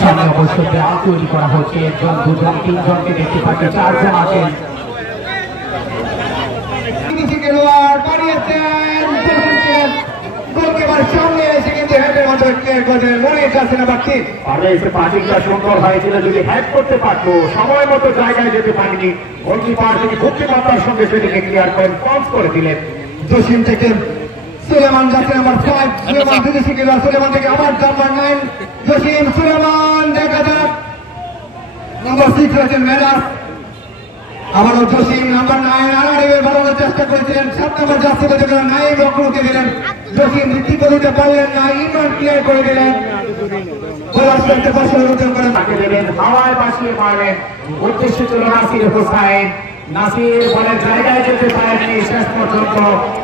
সামনে অবশ্য ব্যাগ তৈরি করা হচ্ছে, একজন দুজন তিনজনকে দেখতে পাচ্ছি, চারজন আছেন। সুন্দর হয়েছিল, যদি হ্যাক করতে পারতো, সময় মতো জায়গায় যেতে পারেনি। গোলকিপার থেকে বুদ্ধিমত্তার সঙ্গে সেটিকে ক্লিয়ার করেন, পঞ্চ করে দিলেন। জসিম থেকে সুলেমান যাচ্ছে নাম্বার 5, সুলেমান বিদেশি খেলোয়াড়, সুলেমান থেকে আবার নাম্বার 9 জসিম, সুলেমান দেখা যাক নাম্বার 6 রয়েছেন মেরাজ, আবারও জসিম নাম্বার 9 আনাড়িবে বাড়ানোর চেষ্টা করেছিলেন, 7 নম্বর যাচ্ছে থেকে নাইম রক্ষণকে দিলেন, জসিম বৃদ্ধি দিতে পারলেন না, ইমরান ক্লিয়ার করে দিলেন। হাওয়ায় বাসিয়ে মারলেন, উদ্দেশ্য ছিল নাসির হোসাইন। নাসির বলের জায়গায় যেতে পারেননি, শেষ পর্যন্ত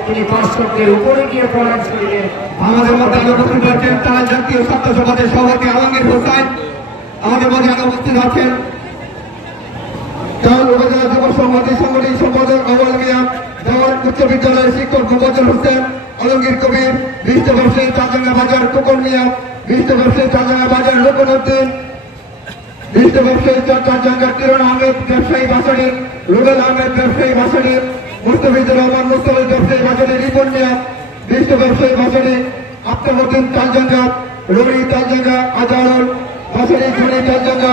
তিনি দর্শকদের উপরে গিয়ে পড়েন শরীরে। আমাদের মধ্যে উপস্থিত হচ্ছেন তারা জাতীয় ছাত্র সমাজের সভাপতি আলমগীর হোসাইন, আমাদের মধ্যে উপস্থিত আছেন চাল উপজেলা যুব সংহতি সংগঠন সম্পাদক আবুল মিয়া, দেওয়ান উচ্চ বিদ্যালয়ের শিক্ষক মোহাম্মদ হোসেন, আলমগীর কবির, বিশিষ্ট ব্যবসায়ী চাঁদরাঙ্গা বাজার কুকুর মিয়া, বিশিষ্ট ব্যবসায়ী চাঁদরাঙ্গা বাজার লোকন উদ্দিন, বিশিষ্ট ব্যবসায়ী চাঁদরাঙ্গা কিরণ আহমেদ ব্যবসায়ী বাসারি, রুবেল আহমেদ ব্যবসায়ী বাসারি, মুস্তাফিজুর রহমান মুস্তাফিজ ব্যবসায়ী বাসারি, রিপন মিয়া বিশিষ্ট ব্যবসায়ী বাসারি, আফতাবউদ্দিন চাঁদরাঙ্গা, রবি চাঁদরাঙ্গা, আজহারুল বাসারি, ধনী চাঁদরাঙ্গা,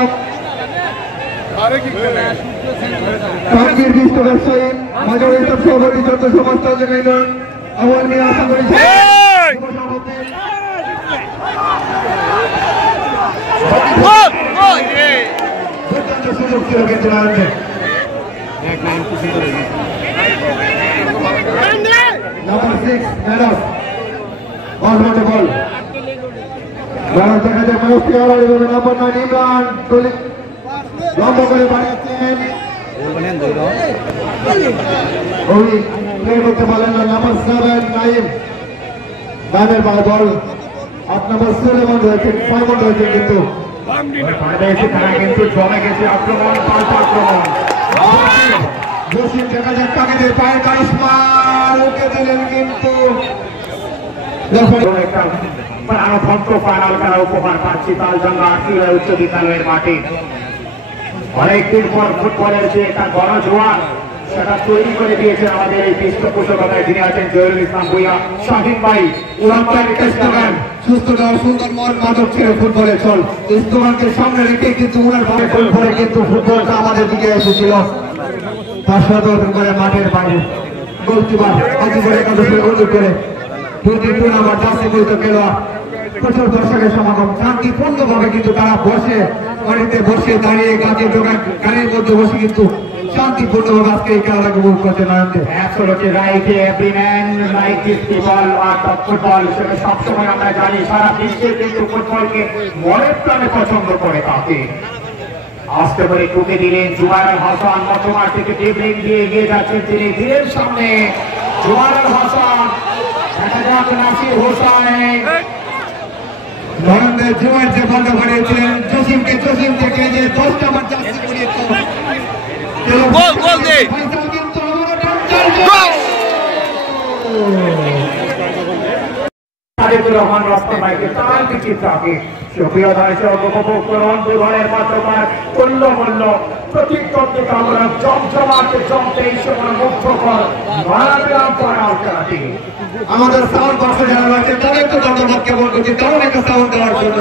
কাঙ্গির বিশিষ্ট ব্যবসায়ী মাজার ইসলাম সভাপতি যত সমাজ চাঁদরাঙ্গা, আওয়াল মিয়া আশা করি সুযোগ ছিল কিন্তু নাম্বার 6 মেরাজ বল দেখা যায় মুফতি আওয়াল এবং নাম্বার 9 ইমরান লম্বা করে বাড়িয়েছেন, ওই প্লে করতে পারলেন না। নাম্বার 7 নাইম, নাইমের বল 8 নম্বর সুলেমান রয়েছেন, সাইমন রয়েছেন, কিন্তু তারা কিন্তু জমে গেছে আক্রমণ, পাল্টা আক্রমণ। জসিম দেখা যাক কাকেদের পায়ের কারিশমার ওকে দিলেন, কিন্তু ফাইনাল খেলা উপহার পাচ্ছি তালজাঙ্গা আর্টিলারি উচ্চ বিদ্যালয়ের মাঠে। অনেকদিন পর ফুটবলের যে একটা গণজোয়ার সেটা তৈরি করে দিয়েছেন আমাদের এই পৃষ্ঠপোষকতায় যিনি আছেন জহিরুল ইসলাম ভুইয়া, শাহিন ভাই। সুস্থ সুন্দর মন মাদক ছিল ফুটবলে চল, ইস্তমানকে সামনে রেখে কিন্তু ওনার ফুটবলে কিন্তু ফুটবলটা আমাদের দিকে এসেছিল। তার সাথে করে মাঠের বাইরে গোলকিপার আগে করে একাদশের অনুরোধ করে 2 নম্বর জার্সি বলতে খেলোয়াড়, প্রচুর দর্শকের সমাগম, শান্তিপূর্ণভাবে কিন্তু তারা বসে বাড়িতে বসে দাঁড়িয়ে গাছের দোকান গাড়ির মধ্যে বসে কিন্তু শান্তিপূর্ণভাবে আজকে এই খেলাটাকে উপভোগ করতে নারায়ণদের। Absolutely right, every man like this people or the football, সেটা সবসময় আমরা জানি সারা বিশ্বে কিন্তু ফুটবলকে মনের প্রাণে পছন্দ করে থাকে। আস্তে করে টুকে দিলেন জুবায়ের হাসান, মধ্যমাঠ থেকে ড্রিবলিং দিয়ে এগিয়ে যাচ্ছেন তিনি, ধীরের সামনে জুবায়ের হাসান, দেখা যাক নাসির হোসাইন। নরেন্দ্র জুবায়ের যে বলটা বাড়িয়েছিলেন জসিম থেকে যে 10 নম্বর জার্সি পরিয়ে গোল দে কিন্তু সাজিদুর রহমান রাস্তা বাইকে তার দিকে থাকে। সুপ্রিয় দর্শক উপভোগ করুন দুধনের পাত্রপার তুল্যমূল্য প্রতিদ্বন্দ্বিতা আমরা জমজমাটে জমতে এই সময় মুগ্ধকর মারাবিলাম ফাইনাল খেলাটি। আমাদের সাউন্ড বক্সে যারা রয়েছে তারা একটু ধন্যবাদ জ্ঞাপন করছি, তেমন একটা সাউন্ড দেওয়ার জন্য।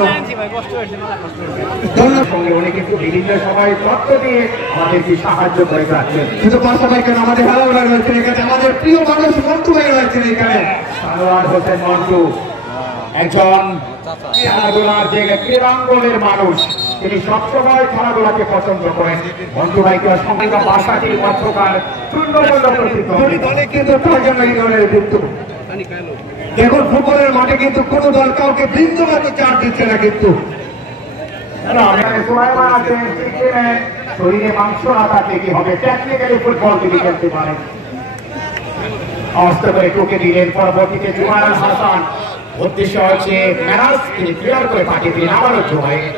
সঙ্গে উনি কিন্তু বিভিন্ন সময় তথ্য দিয়ে আমাদেরকে সাহায্য করে যাচ্ছেন। শুধু পাশাপাশি কেন আমাদের হালাল ভাই রয়েছেন এখানে, আমাদের প্রিয় মানুষ মন্টু ভাই রয়েছেন এখানে, সানোয়ার হোসেন মন্টু, একজন খেলাধুলার যে ক্রীড়াঙ্গনের মানুষ, তিনি সবসময় খেলাধুলাকে পছন্দ করেন। মন্টু ভাইকে অসংখ্য ভাষাটির মধ্যকার শূন্যমূল্য প্রতিদ্বন্দ্বী কিন্তু তার জন্য এই দলের কিন্তু দেখুন ফুটবলের মাঠে কিন্তু কোন দল কাউকে বিন্দুমাত্র চার্জ দিচ্ছে না, কিন্তু শরীরে মাংস না থাকলে কি হবে, টেকনিক্যালি ফুটবল তিনি খেলতে পারেন। অস্ত করে টুকে দিলেন, পরবর্তীতে জুবায়ের হাসান, উদ্দেশ্য হচ্ছে মেরাজ, তিনি ক্লিয়ার করে পাঠিয়ে দিলেন আবারও জুবায়ের।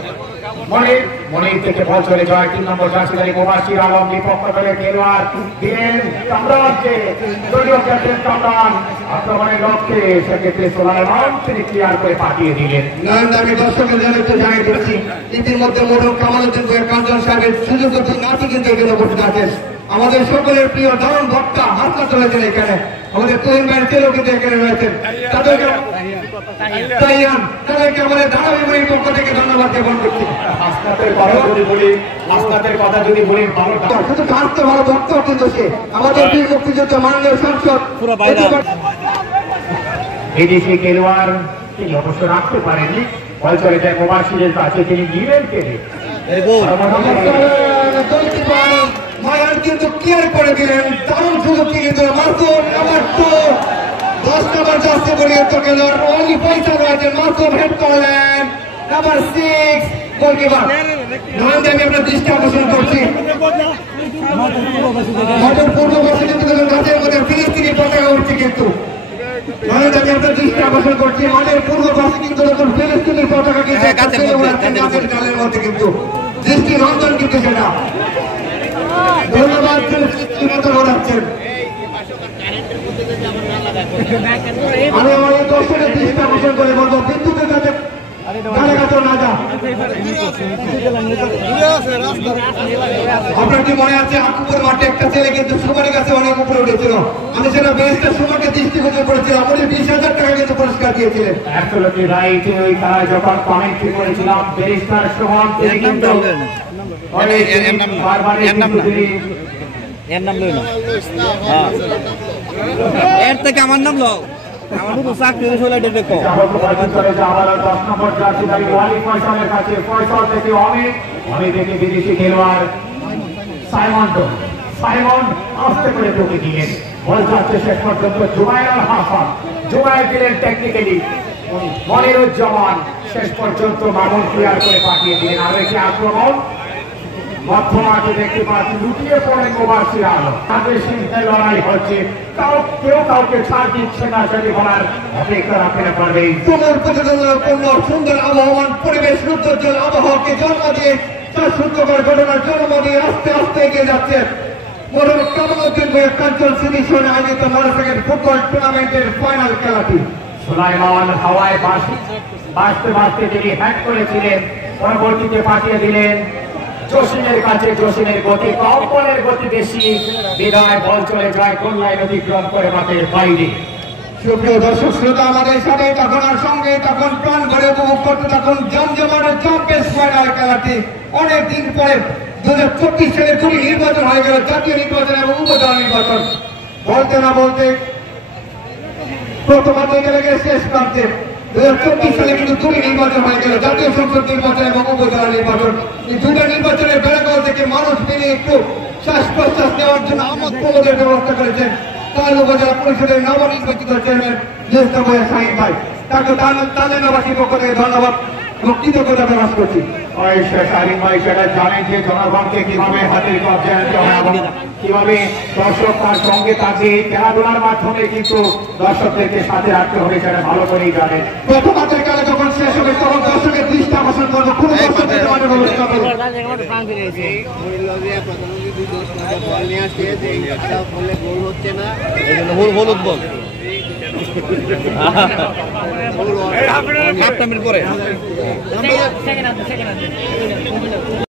মনির থেকে বল চলে যায় 3 নম্বর জার্সিধারী মুবাশির আলম বিপক্ষ দলের খেলোয়াড় দিলেন কামরানকে, দলীয় ক্যাপ্টেন কামরান আক্রমণের লক্ষ্যে সেক্ষেত্রে সুলাইমান তিনি ক্লিয়ার করে পাঠিয়ে দিলেন। আমি দর্শকের জানাতে জানিয়ে দিচ্ছি ইতিমধ্যে মোড়ক কামালউদ্দিন কাঞ্চন সাহেবের সুযোগ নাতি কিন্তু এখানে উপস্থিত আছেন। আমাদের সকলের প্রিয় দারুণ বক্তা হাসনা চলেছেন এখানে, আমাদের তহিন ভাইয়ের ছেলেও কিন্তু এখানে রয়েছেন। তাদেরকে আমাদের ধারাবাহিক পক্ষ থেকে ধন্যবাদ জ্ঞাপন করছি। শুধু হাসতে ভালো বক্তা কিন্তু সে আমাদের বীর মুক্তিযোদ্ধা মাননীয় সাংসদ। বিদেশি খেলোয়াড় তিনি অবশ্য রাখতে পারেননি, বল চলে যায় মুবাশিরের কাছে, তিনি নিলেন কেড়ে মায়ান কিন্তু ক্লিয়ার করে দিলেন, দারুণ সুযোগ কিন্তু মাসুম নাম্বার 2 10 নম্বর জার্সি পরিহিত খেলোয়াড় অনলি পয়সা রয়েছে, মাসুম হেড করলেন নাম্বার 6 গোলকিপার নয়ন। আমি আপনার দৃষ্টি আকর্ষণ করছি মাঠের পূর্বপাশে কিন্তু গাছের মধ্যে ফিলিস্তিনি পতাকা উঠছে, কিন্তু নয়ন আমি আপনার দৃষ্টি আকর্ষণ করছি মাঠের পূর্বপাশে কিন্তু ফিলিস্তিনি পতাকা কিন্তু গাছের ডালের মধ্যে কিন্তু দৃষ্টি রঞ্জন কিন্তু সেটা। ধন্যবাদ ঘোরাচ্ছেন। আমি আমার এই দর্শকের দৃষ্টি আকর্ষণ করে বলবো বিদ্যুতের কাছে আপনার কি মনে আছে আকুপুর মাঠে একটা ছেলে কিন্তু সুমারের কাছে অনেক উপরে উঠেছিল, আমি সেটা বেশটা সুমাকে দৃষ্টিগোচর করেছিলাম, উনি 20,000 টাকা কিন্তু পুরস্কার দিয়েছিলেন। Absolutely right. ওই খেলায় যখন কমেন্ট্রি করেছিলাম ব্যারিস্টার সুমন তিনি কিন্তু এর থেকে আমার নাম লো আমার তো চাকরি হলে দেখো চলে যায় আবার 10 নম্বর জার্সিধারী ওয়ালি ফয়সালের কাছে, ফয়সাল থেকে অনেক থেকে বিদেশি খেলোয়াড় সাইমন আস্তে করে ঢুকে দিলেন, বল যাচ্ছে শেষ পর্যন্ত জুবায়ের হাসান, জুবায়ের দিলেন টেকনিক্যালি, মনিরুজ্জামান শেষ পর্যন্ত মামুন ক্লিয়ার করে পাঠিয়ে দিলেন। আর একটি আক্রমণ মধ্যমাঠে দেখতে পাচ্ছি লুটিয়ে পড়েন মুবাশির আলম, তাদের সিংহে লড়াই হচ্ছে, কেউ কাউকে ছাড় দিচ্ছে না, সেটি বলার অপেক্ষা রাখতে পারবে। তুমুল প্রতিদ্বন্দ্বিপূর্ণ সুন্দর আবহমান পরিবেশ সৌন্দর্যের আবহাওয়াকে জন্ম দিয়ে তার সুন্দর ঘটনার জন্ম দিয়ে আস্তে আস্তে এগিয়ে যাচ্ছে মোড়ক কামালউদ্দিন কাঞ্চন স্মৃতিসৌধে আয়োজিত মোটরসাইকেল ফুটবল টুর্নামেন্টের ফাইনাল খেলাটি। সুলাইমান হাওয়ায় বাঁচতে তিনি হ্যাক করেছিলেন, পরবর্তীতে পাঠিয়ে দিলেন জসিমের কাছে, জসিমের গতি কম, বলের গতি বেশি, বিদায় বল চলে যায় গোল লাইন অতিক্রম করে মাঠের বাইরে। সুপ্রিয় দর্শক শ্রোতা, আমাদের সাথে তখন আর সঙ্গে তখন প্রাণ ভরে উপভোগ করতে তখন জমজমাটের চ্যাম্পিয়ন্স ফাইনাল খেলাটি। অনেকদিন পরে 2024 সালে দুটি নির্বাচন হয়ে গেল, জাতীয় নির্বাচন এবং উপজেলা নির্বাচন। বলতে না বলতে প্রথমার্ধে গেলে শেষ প্রান্তে 2024 সালে কিন্তু দুটি নির্বাচন হয়ে গেল, জাতীয় সংসদ নির্বাচন এবং উপজেলা নির্বাচন। এই দুটো নির্বাচনের বেড়াকল থেকে মানুষ মিলে একটু শ্বাস প্রশ্বাস নেওয়ার জন্য আমোদ প্রমোদের ব্যবস্থা করেছেন তার উপজেলা পরিষদের নবনির্বাচিত চেয়ারম্যান জ্যেষ্ঠ বয়স শাহিন ভাই, তাকে তাদের নবাসীর পক্ষ থেকে ধন্যবাদ এবং কৃতজ্ঞতা প্রকাশ করছি। সেটা জানেন যে জনগণকে কিভাবে হাতের কবজায় আনতে হয় এবং কিভাবে দর্শক তার সঙ্গে তাকে খেলাধুলার মাধ্যমে কিন্তু দর্শকদেরকে সাথে রাখতে হবে, সেটা ভালো করেই জানেন। প্রথম হাতের খেলা যখন শেষ হবে তখন দর্শকের দৃষ্টি আকর্ষণ করবো, কোনো দর্শকের ব্যবস্থা করবো। হলুদ বল 8 মিনিট পরে